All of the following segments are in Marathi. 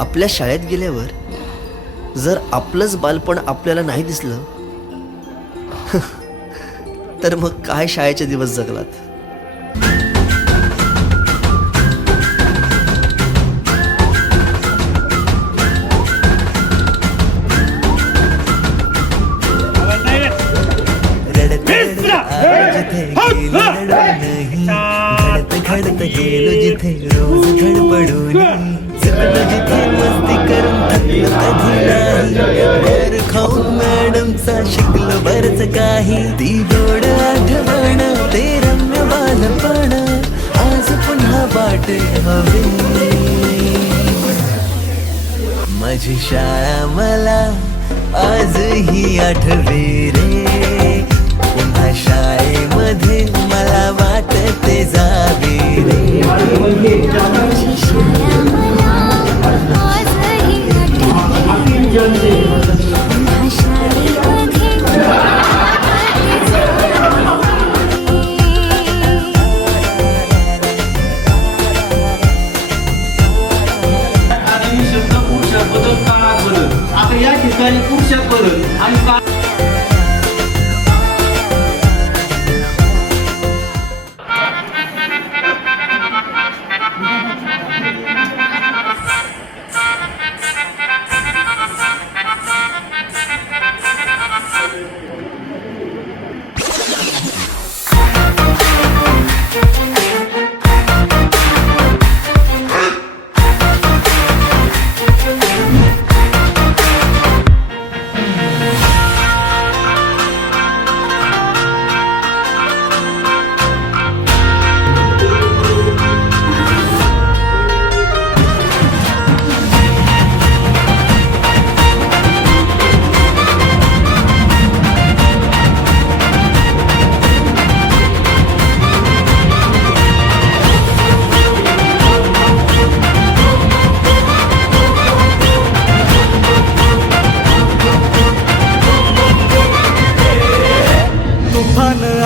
आपल्या शाळेत गेल्यावर जर आपलंच बालपण आपल्याला नाही दिसलं तर मग काय शाळेचे दिवस जगलात. घडत गेलो जिथे रोज धडपडून चुकलो जिथे मस्ती करून थकलो कधी नाही वर खाऊन मॅडमचा शिकलो बरच काही ती गोड आठवण ते रम्य बालपण आज पुन्हा वाटे हवे माझी शाळा मला आजही आठवे रे पुन्हा शाळेमध्ये मला वाटते जावे रे माझी शाळा मला आजही आठवते रे पुन्हा शाळेमध्ये मला वाटते जावे. आधी शब्द पुरुषात बदल काळात बदल आता या ठिकाणी पुरुषात बदल आणि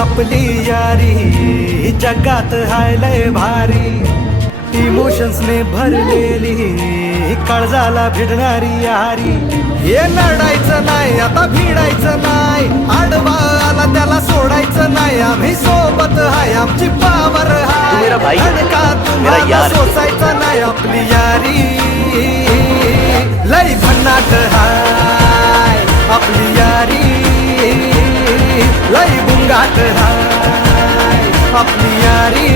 आपली यारी जगात हाय लय भारी इमोशन्स ने भरलेली काळजाला भिडणारी यारी हे लढायचं नाही आता भिडायचं नाही आडवा आला त्याला सोडायचं नाही आम्ही सोबत हाय आमची पावर हाय धडका तुम्हाला सोसायचा नाही आपली यारी लय भन्नाट हाय आपली यारी लय बुंगाट हाय आपली यारी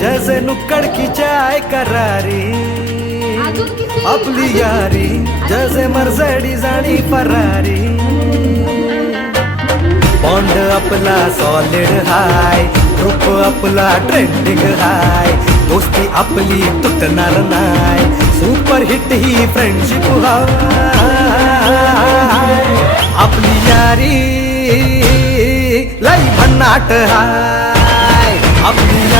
जैसे नुक्कड़ की चाय करारी आपली यारी जैसे मर्सिडीज आणि फरारी बॉन्ड आपला सॉलिड हाय ग्रुप आपला ट्रेंडिंग हाय दोस्ती आपली तुटणार नाय सुपर हिट ही फ्रेंडशिप हाय आपली यारी लय भन्नाट हाय आपली